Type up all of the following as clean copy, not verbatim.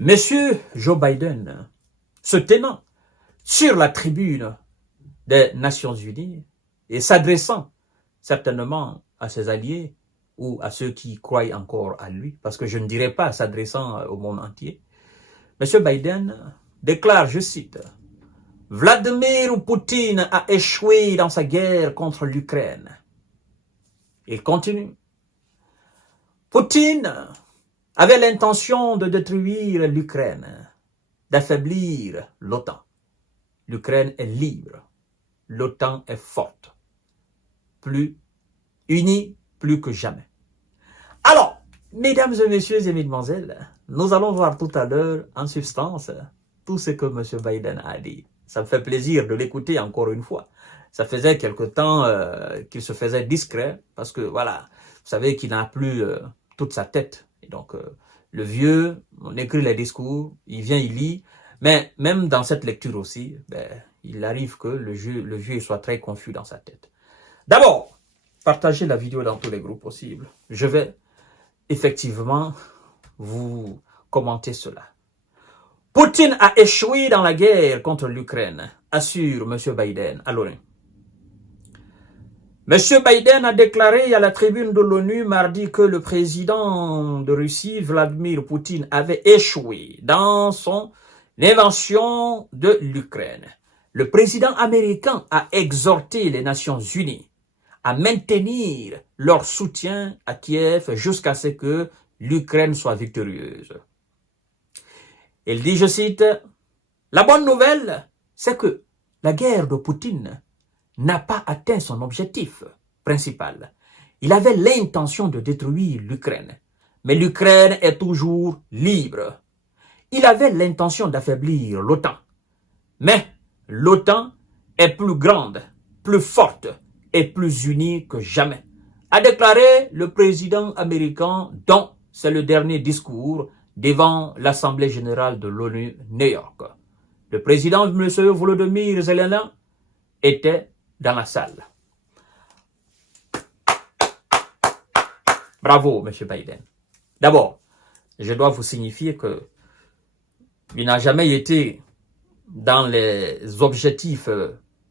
Monsieur Joe Biden, se tenant sur la tribune des Nations Unies et s'adressant certainement à ses alliés ou à ceux qui croient encore à lui, parce que je ne dirais pas s'adressant au monde entier, Monsieur Biden déclare, je cite, « Vladimir Poutine a échoué dans sa guerre contre l'Ukraine. » Il continue. « Poutine avait l'intention de détruire l'Ukraine, d'affaiblir l'OTAN. L'Ukraine est libre, l'OTAN est forte, plus unie plus que jamais. » Alors, mesdames et messieurs et mesdemoiselles, nous allons voir tout à l'heure, en substance, tout ce que M. Biden a dit. Ça me fait plaisir de l'écouter encore une fois. Ça faisait quelque temps qu'il se faisait discret, parce que voilà, vous savez qu'il n'a plus toute sa tête. Et donc, le vieux, on écrit les discours, il vient, il lit, mais même dans cette lecture aussi, il arrive que le vieux soit très confus dans sa tête. D'abord, partagez la vidéo dans tous les groupes possibles. Je vais effectivement vous commenter cela. Poutine a échoué dans la guerre contre l'Ukraine, assure M. Biden. Alors, M. Biden a déclaré à la tribune de l'ONU mardi que le président de Russie, Vladimir Poutine, avait échoué dans son invasion de l'Ukraine. Le président américain a exhorté les Nations Unies à maintenir leur soutien à Kiev jusqu'à ce que l'Ukraine soit victorieuse. Il dit, je cite, « La bonne nouvelle, c'est que la guerre de Poutine n'a pas atteint son objectif principal. Il avait l'intention de détruire l'Ukraine, mais l'Ukraine est toujours libre. Il avait l'intention d'affaiblir l'OTAN, mais l'OTAN est plus grande, plus forte et plus unie que jamais, » a déclaré le président américain dont c'est le dernier discours devant l'Assemblée générale de l'ONU, New York. Le président M. Volodymyr Zelensky était dans la salle. Bravo, M. Biden. D'abord, je dois vous signifier que il n'a jamais été dans les objectifs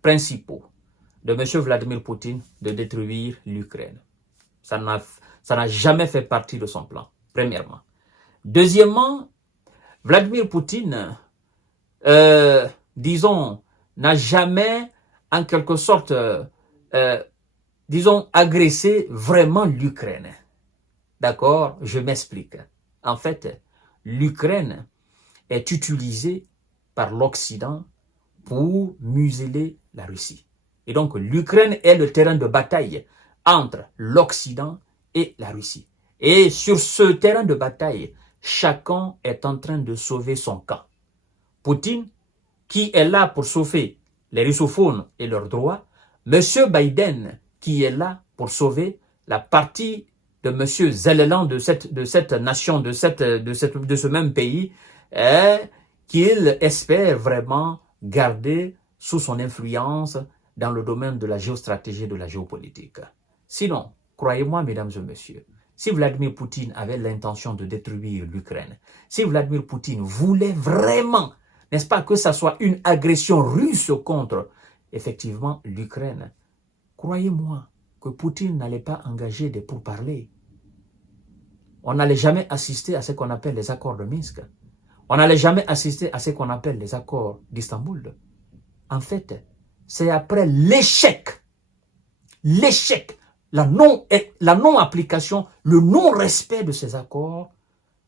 principaux de M. Vladimir Poutine de détruire l'Ukraine. Ça n'a jamais fait partie de son plan, premièrement. Deuxièmement, Vladimir Poutine, disons, n'a jamais, en quelque sorte, disons, agressé vraiment l'Ukraine. D'accord? Je m'explique. En fait, l'Ukraine est utilisée par l'Occident pour museler la Russie. Et donc, l'Ukraine est le terrain de bataille entre l'Occident et la Russie. Et sur ce terrain de bataille, chacun est en train de sauver son camp. Poutine, qui est là pour sauver les russophones et leurs droits, M. Biden, qui est là pour sauver la partie de M. Zelensky de cette nation, de ce même pays, qu'il espère vraiment garder sous son influence dans le domaine de la géostratégie et de la géopolitique. Sinon, croyez-moi, mesdames et messieurs, si Vladimir Poutine avait l'intention de détruire l'Ukraine, si Vladimir Poutine voulait vraiment, n'est-ce pas, que ça soit une agression russe contre, effectivement, l'Ukraine, croyez-moi que Poutine n'allait pas engager des pourparlers. On n'allait jamais assister à ce qu'on appelle les accords de Minsk. On n'allait jamais assister à ce qu'on appelle les accords d'Istanbul. En fait, c'est après l'échec, la non-application, le non-respect de ces accords.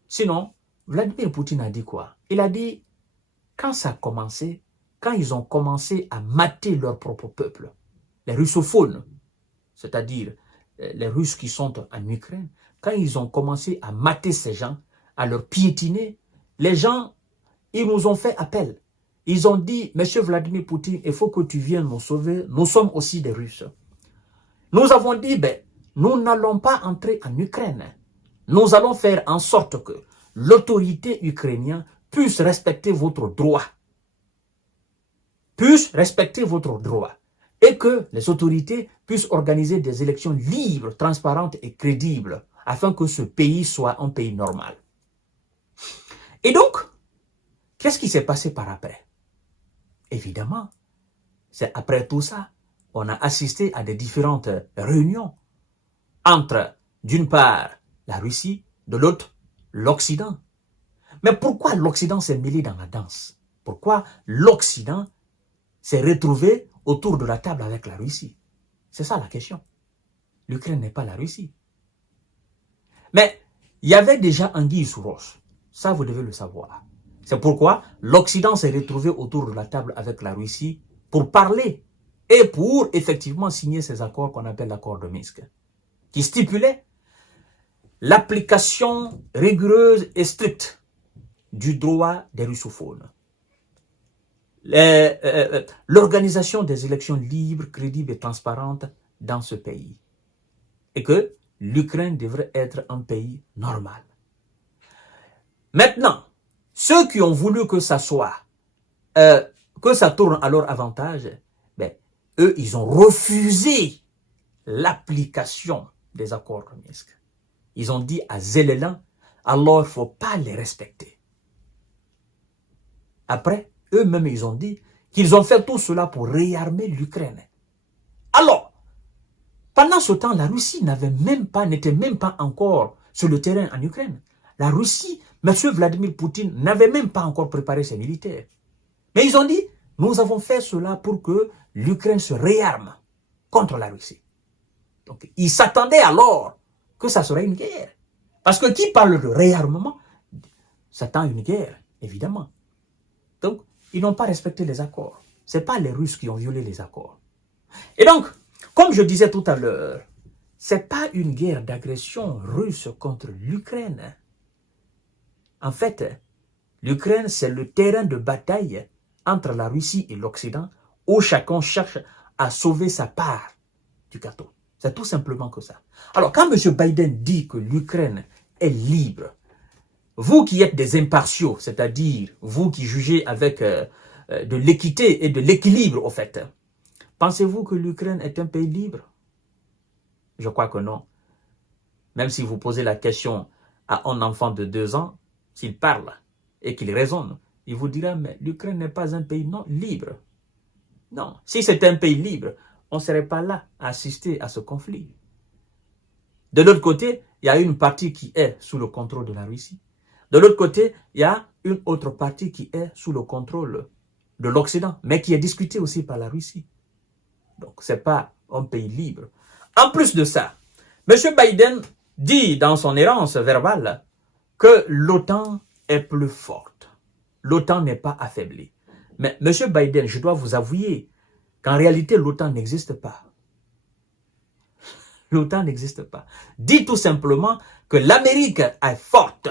Sinon, Vladimir Poutine a dit quoi? Il a dit, quand ça a commencé, quand ils ont commencé à mater leur propre peuple, les russophones, c'est-à-dire les Russes qui sont en Ukraine, quand ils ont commencé à mater ces gens, à leur piétiner, les gens, ils nous ont fait appel. Ils ont dit, Monsieur Vladimir Poutine, il faut que tu viennes nous sauver, nous sommes aussi des Russes. Nous avons dit, nous n'allons pas entrer en Ukraine. Nous allons faire en sorte que l'autorité ukrainienne puisse respecter votre droit. Et que les autorités puissent organiser des élections libres, transparentes et crédibles afin que ce pays soit un pays normal. Et donc, qu'est-ce qui s'est passé par après? Évidemment, c'est après tout ça, on a assisté à des différentes réunions entre, d'une part, la Russie, de l'autre, l'Occident. Mais pourquoi l'Occident s'est mêlé dans la danse? Pourquoi l'Occident s'est retrouvé autour de la table avec la Russie? C'est ça la question. L'Ukraine n'est pas la Russie. Mais il y avait déjà anguille sous roche. Ça, vous devez le savoir. C'est pourquoi l'Occident s'est retrouvé autour de la table avec la Russie pour parler et pour effectivement signer ces accords qu'on appelle l'accord de Minsk, qui stipulait l'application rigoureuse et stricte du droit des russophones, l'organisation des élections libres, crédibles et transparentes dans ce pays, et que l'Ukraine devrait être un pays normal. Maintenant, ceux qui ont voulu que ça soit, que ça tourne à leur avantage, ben, eux, ils ont refusé l'application des accords de Minsk. Ils ont dit à Zelensky, alors il ne faut pas les respecter. Après, eux-mêmes, ils ont dit qu'ils ont fait tout cela pour réarmer l'Ukraine. Alors, pendant ce temps, la Russie n'était même pas encore sur le terrain en Ukraine. La Russie, M. Vladimir Poutine, n'avait même pas encore préparé ses militaires. Mais ils ont dit, nous avons fait cela pour que l'Ukraine se réarme contre la Russie. Donc, ils s'attendaient alors que ça serait une guerre. Parce que qui parle de réarmement s'attend à une guerre, évidemment. Donc, ils n'ont pas respecté les accords. Ce n'est pas les Russes qui ont violé les accords. Et donc, comme je disais tout à l'heure, ce n'est pas une guerre d'agression russe contre l'Ukraine. En fait, l'Ukraine, c'est le terrain de bataille entre la Russie et l'Occident où chacun cherche à sauver sa part du gâteau. C'est tout simplement que ça. Alors, quand M. Biden dit que l'Ukraine est libre, vous qui êtes des impartiaux, c'est-à-dire vous qui jugez avec de l'équité et de l'équilibre, au fait, pensez-vous que l'Ukraine est un pays libre? Je crois que non. Même si vous posez la question à un enfant de 2 ans, s'il parle et qu'il raisonne, il vous dira, mais l'Ukraine n'est pas un pays non libre. Non, si c'était un pays libre, on ne serait pas là à assister à ce conflit. De l'autre côté, il y a une partie qui est sous le contrôle de la Russie. De l'autre côté, il y a une autre partie qui est sous le contrôle de l'Occident, mais qui est discutée aussi par la Russie. Donc, ce n'est pas un pays libre. En plus de ça, M. Biden dit dans son errance verbale que l'OTAN est plus forte. L'OTAN n'est pas affaiblie. Mais M. Biden, je dois vous avouer qu'en réalité, l'OTAN n'existe pas. L'OTAN n'existe pas. Dit tout simplement que l'Amérique est forte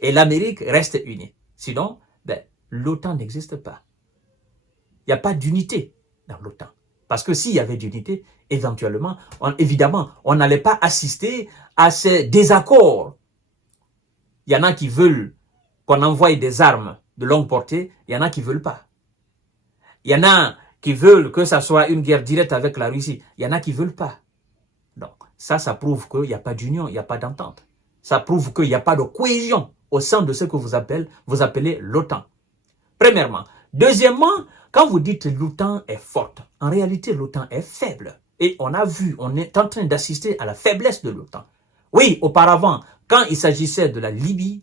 et l'Amérique reste unie. Sinon, l'OTAN n'existe pas. Il n'y a pas d'unité dans l'OTAN. Parce que s'il y avait d'unité, éventuellement, évidemment, on n'allait pas assister à ces désaccords. Il y en a qui veulent qu'on envoie des armes de longue portée, il y en a qui ne veulent pas. Il y en a qui veulent que ça soit une guerre directe avec la Russie, il y en a qui ne veulent pas. Donc, ça prouve qu'il n'y a pas d'union, il n'y a pas d'entente. Ça prouve qu'il n'y a pas de cohésion au sein de ce que vous appelez l'OTAN. Premièrement. Deuxièmement, quand vous dites l'OTAN est forte, en réalité, l'OTAN est faible. Et on a vu, on est en train d'assister à la faiblesse de l'OTAN. Oui, auparavant, quand il s'agissait de la Libye,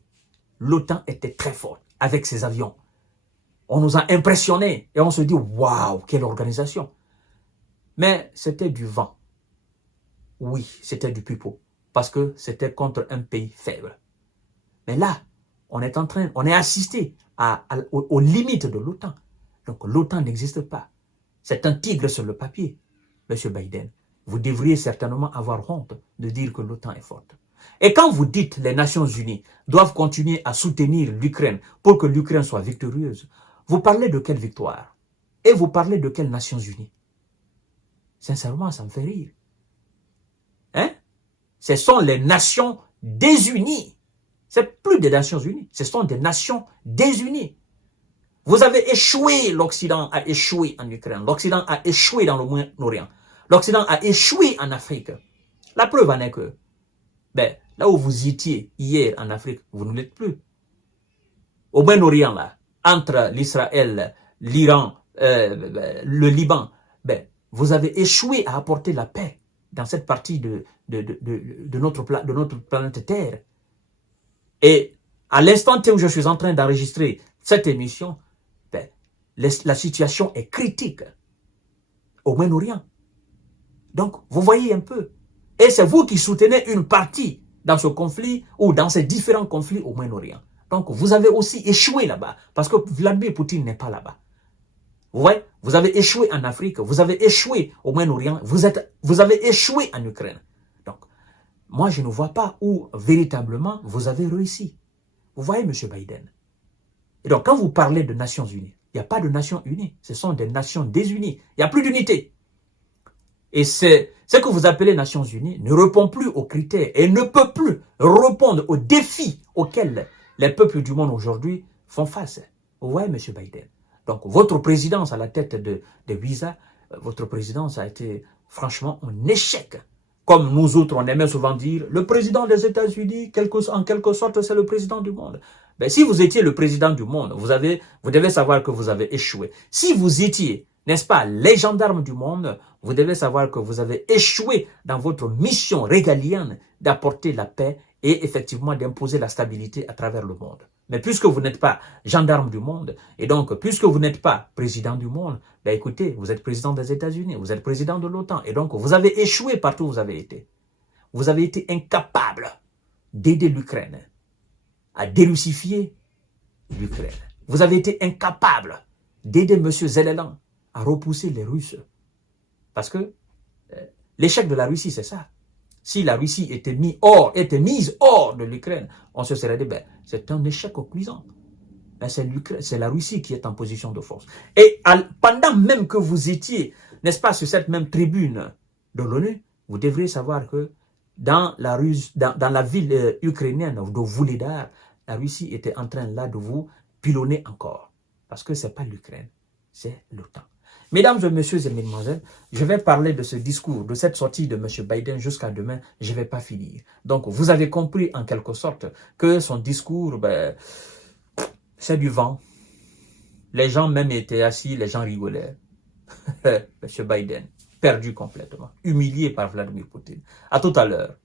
l'OTAN était très forte avec ses avions. On nous a impressionnés et on se dit, waouh, quelle organisation. Mais c'était du vent. Oui, c'était du pipeau. Parce que c'était contre un pays faible. Mais là, on est assisté aux limites de l'OTAN. Donc l'OTAN n'existe pas. C'est un tigre sur le papier, M. Biden. Vous devriez certainement avoir honte de dire que l'OTAN est forte. Et quand vous dites que les Nations Unies doivent continuer à soutenir l'Ukraine pour que l'Ukraine soit victorieuse, vous parlez de quelle victoire? Et vous parlez de quelles Nations Unies? Sincèrement, ça me fait rire. Hein? Ce sont les Nations désunies. C'est plus des Nations Unies, ce sont des Nations désunies. Vous avez échoué, l'Occident a échoué en Ukraine, l'Occident a échoué dans le Moyen-Orient, l'Occident a échoué en Afrique. La preuve en est que, là où vous étiez hier en Afrique, vous ne l'êtes plus. au Moyen-Orient, là, entre l'Israël, l'Iran, le Liban, ben, vous avez échoué à apporter la paix dans cette partie de notre planète Terre. Et à l'instant où je suis en train d'enregistrer cette émission, ben, la situation est critique au Moyen-Orient. Donc, vous voyez un peu. Et c'est vous qui soutenez une partie dans ce conflit ou dans ces différents conflits au Moyen-Orient. Donc, vous avez aussi échoué là-bas parce que Vladimir Poutine n'est pas là-bas. Vous voyez, vous avez échoué en Afrique, vous avez échoué au Moyen-Orient, vous avez échoué en Ukraine. Donc, moi, je ne vois pas où véritablement vous avez réussi. Vous voyez, M. Biden. Et donc, quand vous parlez de Nations Unies, il n'y a pas de Nations Unies. Ce sont des nations désunies. Il n'y a plus d'unité. Et ce que vous appelez Nations Unies ne répond plus aux critères et ne peut plus répondre aux défis auxquels les peuples du monde aujourd'hui font face. Vous voyez, M. Biden. Donc, votre présidence à la tête de Visa, votre présidence a été franchement un échec. Comme nous autres, on aimait souvent dire, le président des États-Unis, en quelque sorte, c'est le président du monde. Ben, si vous étiez le président du monde, vous devez savoir que vous avez échoué. Si vous étiez, n'est-ce pas, les gendarmes du monde, vous devez savoir que vous avez échoué dans votre mission régalienne d'apporter la paix et effectivement d'imposer la stabilité à travers le monde. Mais puisque vous n'êtes pas gendarme du monde, et donc puisque vous n'êtes pas président du monde, ben écoutez, vous êtes président des États-Unis, vous êtes président de l'OTAN, et donc vous avez échoué partout où vous avez été. Vous avez été incapable d'aider l'Ukraine à dérussifier l'Ukraine. Vous avez été incapable d'aider M. Zelensky à repousser les Russes. Parce que l'échec de la Russie, c'est ça. Si la Russie était mise hors de l'Ukraine, on se serait dit, ben, c'est un échec cuisant. Ben, c'est la Russie qui est en position de force. Et pendant même que vous étiez, n'est-ce pas, sur cette même tribune de l'ONU, vous devriez savoir que dans la ville ukrainienne de Vuhledar, la Russie était en train là de vous pilonner encore. Parce que ce n'est pas l'Ukraine, c'est l'OTAN. Mesdames et messieurs et mesdemoiselles, je vais parler de ce discours, de cette sortie de M. Biden jusqu'à demain. Je ne vais pas finir. Donc, vous avez compris en quelque sorte que son discours, ben, c'est du vent. Les gens même étaient assis, les gens rigolaient. M. Biden, perdu complètement, humilié par Vladimir Poutine. À tout à l'heure.